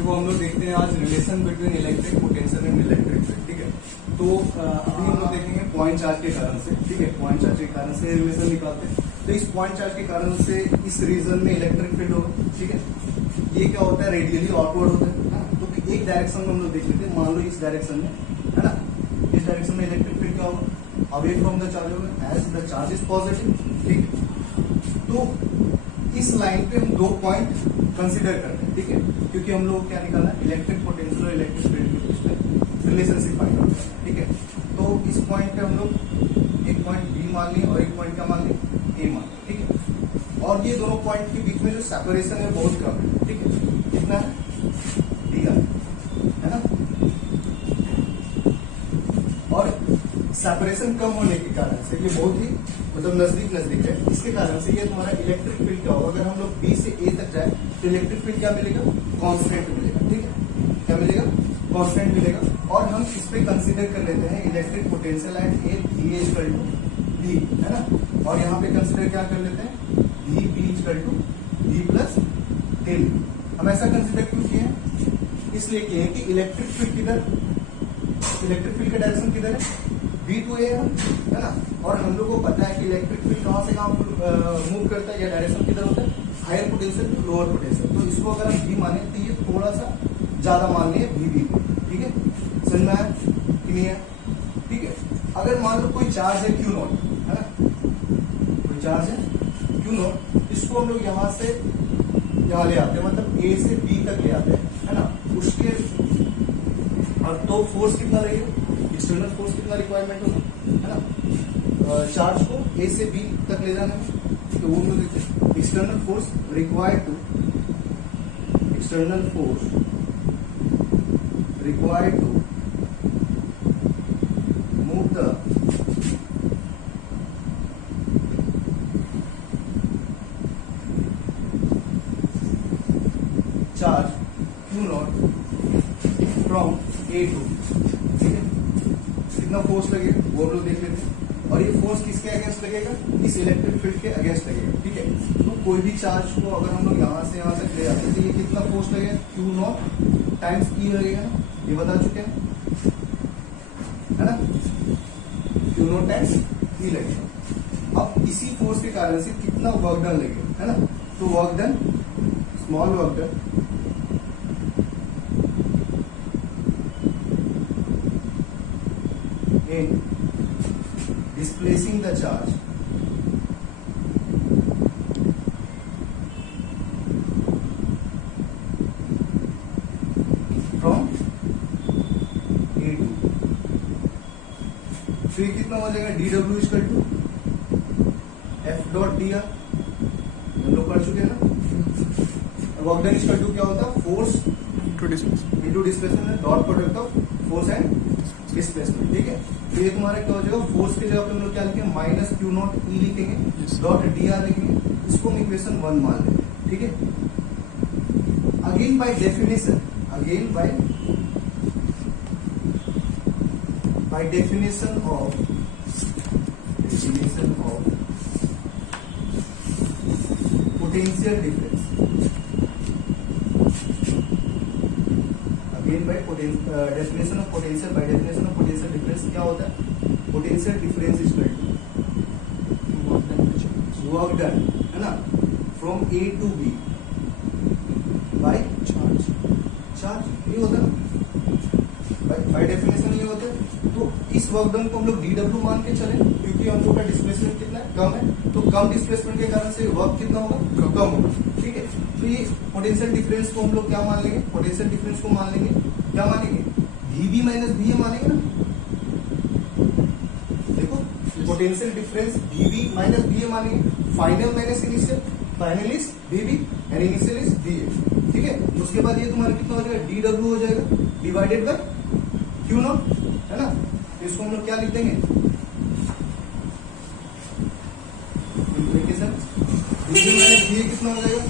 देखो हम लोग देखते हैं आज relation between electric potential and electric field, ठीक है। तो अभी हम लोग देखेंगे पॉइंट चार्ज के कारण से, ठीक है। पॉइंट चार्ज के कारण से रिलेशन निकालते हैं। तो इस पॉइंट चार्ज के कारण से इस रीजन में इलेक्ट्रिक फील्ड होगा, ठीक है। ये क्या होता है, रेडियली आउटवर्ड होता है ना। तो एक डायरेक्शन में हम लोग देख लेते हैं, मान लो इस डायरेक्शन में है ना, इस डायरेक्शन में इलेक्ट्रिक फील्ड क्या होगा, अवे फ्रॉम द चार्ज होगा as the charge is positive, ठीक। तो इस लाइन पे हम दो पॉइंट कंसिडर करते हैं, ठीक है, क्योंकि हम लोग क्या निकालना है, इलेक्ट्रिक पोटेंशियल और इलेक्ट्रिक फील्ड के बीच में रिलेशनशिप फाइंड आउट करना है, ठीक है। तो इस पॉइंट पे हम लोग एक पॉइंट बी मान लिए और एक पॉइंट क्या मान लिए, ए मान लिए, ठीक है। और ये दोनों पॉइंट के बीच में जो सेपरेशन है बहुत कम है, ठीक है। कितना है, डी है ना। और सेपरेशन कम होने के कारण से ये बहुत ही मतलब नजदीक नजदीक है, इसके कारण से ये तुम्हारा इलेक्ट्रिक फील्ड क्या होगा, अगर हम लोग बी से ए तक जाए तो इलेक्ट्रिक फील्ड क्या मिलेगा, कांस्टेंट मिलेगा, ठीक है। क्या मिलेगा, कांस्टेंट मिलेगा। और हम इस पे कंसीडर कर लेते हैं electric potential at A B equal to B, है ना। और यहाँ पे कंसीडर क्या कर लेते हैं, B B equal to B plus ten. हम ऐसा कंसीडर क्यों किए हैं, इसलिए किए हैं कि इलेक्ट्रिक फील्ड किधर, इलेक्ट्रिक फील्ड का डायरेक्शन किधर है, बी टू ए है ना। और हम लोग को पता है कि इलेक्ट्रिक फील्ड कहां से कहां मूव करता है या डायरेक्शन किधर होता है, higher potential to lower potential. तो इसको अगर हम बी माने तो ये थोड़ा सा ज्यादा मान लिए बी बी, ठीक है। समझ में आया कि नहीं है, ठीक है। अगर मान लो कोई चार्ज है क्यू नॉट, है ना, कोई चार्ज है क्यू नॉट, इसको हम लोग यहां से यहां ले आते हैं, मतलब ए से बी तक ले आते हैं, है ना। उसके और तो फोर्स कितना लगेगा, एक्सटर्नल फोर्स कितना रिक्वायरमेंट होगा, है ना, चार्ज को ए से बी तक ले जाने में। तो वो हम लोग देखते हैं external force required to, external force required to move the charge Q naught from A to, ठीक है। कितना फोर्स लगेगा वो हम लोग देख लेते हैं। और ये फोर्स किसके अगेंस्ट लगेगा, इस इलेक्ट्रिक फील्ड के अगेंस्ट लगेगा, ठीक है। तो कोई भी चार्ज को अगर हम लोग यहां से यहां तक ले जाते हैं तो ये कितना फोर्स लगेगा, क्यू नॉट टाइम्स ई लगेगा ना, ये बता चुके हैं, है ना। क्यू नॉट टाइम्स ई लगेगा। अब इसी फोर्स के कारण से कितना वर्क डन लगेगा, है ना। तो work done, small work done in displacing the charge from A to, तो ये कितना हो जाएगा, D W equal to F dot D R, हम लोग पढ़ चुके हैं ना। वर्क डन इक्वल टू क्या होता है, force into displacement, dot product of force and displacement, ठीक है। तो ये तुम्हारा क्या हो जाएगा, फोर्स की जगह पे हम लोग क्या लिखेंगे, माइनस क्यू नॉट ई लिखेंगे, डॉट डी आर लिखेंगे, इसको हम इक्वेशन 1 मान लेंगे, ठीक है। Again by definition, again by definition of potential difference, again by definition of potential, by definition of potential difference क्या होता है, potential difference equal to work done, है ना, from A to B by charge, ये होता है ना, by definition ये होता है। तो इस वर्क डन को हम लोग डी डब्ल्यू मान के चले, क्योंकि हम लोग का डिस्प्लेसमेंट कितना है, कम है। तो कम डिस्प्लेसमेंट के कारण से वर्क कितना होगा, कम होगा, ठीक है। तो ये पोटेंशियल डिफरेंस को हम लोग क्या मान लेंगे, पोटेंशियल डिफरेंस को मान लेंगे, क्या मानेंगे, वीबी माइनस बी मानेंगे ना। देखो potential difference VB minus B मानेंगे, final minus initial, final is VB and initial is B, ठीक है। उसके बाद ये तुम्हारा कितना हो जाएगा, डी डब्ल्यू हो जाएगा डिवाइडेड बाय क्यू नॉट, है ना। तो इसको हम लोग क्या लिख देंगे, इंप्लीकेशन, वीबी माइनस बी कितना हो जाएगा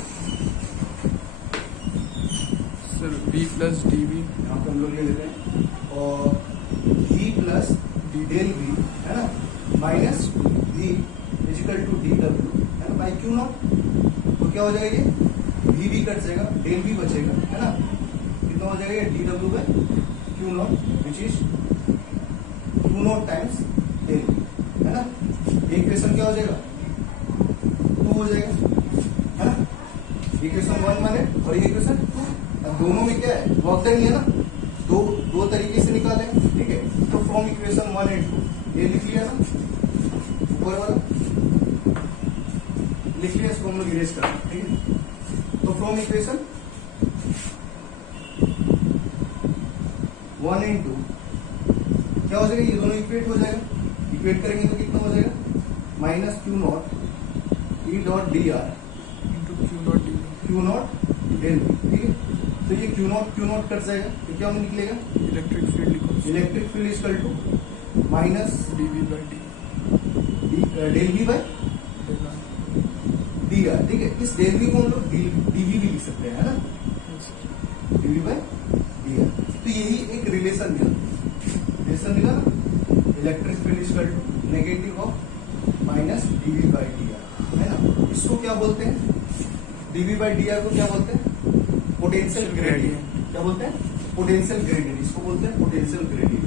sir, B plus D B, यहाँ पे हम लोग ये लेते हैं, और बी प्लस डेल बी, है ना, minus B equal to D W, है ना, बाई क्यू नॉट। तो क्या हो जाएगा, ये बी कट जाएगा, डेल बी बचेगा, है ना। जाएगा D W by Q naught which is Q naught times del V, है ना। इक्वेशन क्या हो जाएगा 2 हो जाएगा, है ना। इक्वेशन 1 माने और ये इक्वेशन 2, अब दोनों में क्या है वर्क डन है ना, दो तरीके से निकाले, ठीक है। तो फ्रॉम इक्वेशन 1 एंड 2 ये लिख लिया ना, ऊपर वाला लिख लिया, इसको हम लोग इरेज करते हैं, ठीक है। तो फ्रॉम इक्वेशन 1 एंड 2 क्या हो जाएगा, ये दोनों इक्वेट हो जाएगा, इक्वेट करेंगे तो कितना हो जाएगा minus Q naught E dot D R into Q naught D Q naught del V, ठीक है। तो ये क्यू नॉट कट जाएगा, तो क्या निकलेगा इलेक्ट्रिक फील्ड लिखो, electric field equal to minus DV by D del V by D R, ठीक है। इस डेल वी को हम लोग डीवी भी लिख सकते हैं, है ना, डीवी बाय डी आर। तो यही एक रिलेशन मिला ना, electric field equal to negative of minus DV by D R, है ना। इसको क्या बोलते हैं, डीवी बाय डी आर को क्या बोलते हैं पोटेंशियल ग्रेडियंट, क्या बोलते हैं पोटेंशियल ग्रेडियंट, इसको बोलते हैं पोटेंशियल ग्रेडियंट,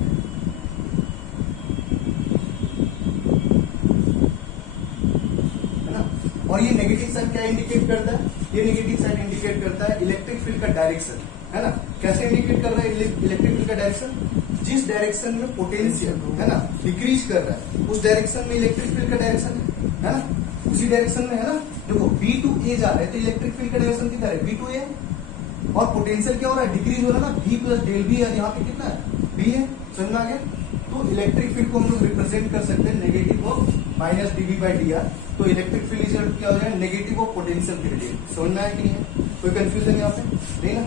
है ना। और ये नेगेटिव साइन क्या इंडिकेट करता है, ये नेगेटिव साइन इंडिकेट करता है इलेक्ट्रिक फील्ड का डायरेक्शन, है ना। कैसे इंडिकेट कर रहा है इलेक्ट्रिक फील्ड का डायरेक्शन, जिस डायरेक्शन में पोटेंशियल, है ना, डिक्रीज कर रहा है उस डायरेक्शन में इलेक्ट्रिक फील्ड का डायरेक्शन है ना, उसी डायरेक्शन में, है ना। देखो बी टू ए जा रहा है तो इलेक्ट्रिक फील्ड का डायरेक्शन कितना है बी टू ए, और पोटेंशियल क्या हो रहा है डिक्रीज हो रहा है ना, V प्लस डेल वी, यहाँ पे कितना है बी है, समझ में आ गया। तो इलेक्ट्रिक फील्ड को हम लोग रिप्रेजेंट कर सकते हैं negative of minus DV by D R. तो इलेक्ट्रिक फील्ड क्या हो जाएगा नेगेटिव ऑफ पोटेंशियल ग्रेडियंट, समझ में आया कि नहीं है, कोई कंफ्यूजन यहाँ पे नहीं ना।